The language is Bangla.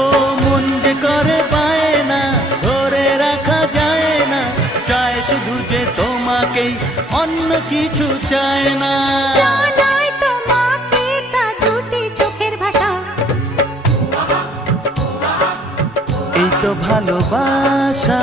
ও মন যে করে পায় না, ধরে রাখা যায় না, চায় শুধু যে তোমাকেই, অন্য কিছু চায় না। জানাই তোমাকে তা দুটি চোখের ভাষা, এই তো ভালোবাসা।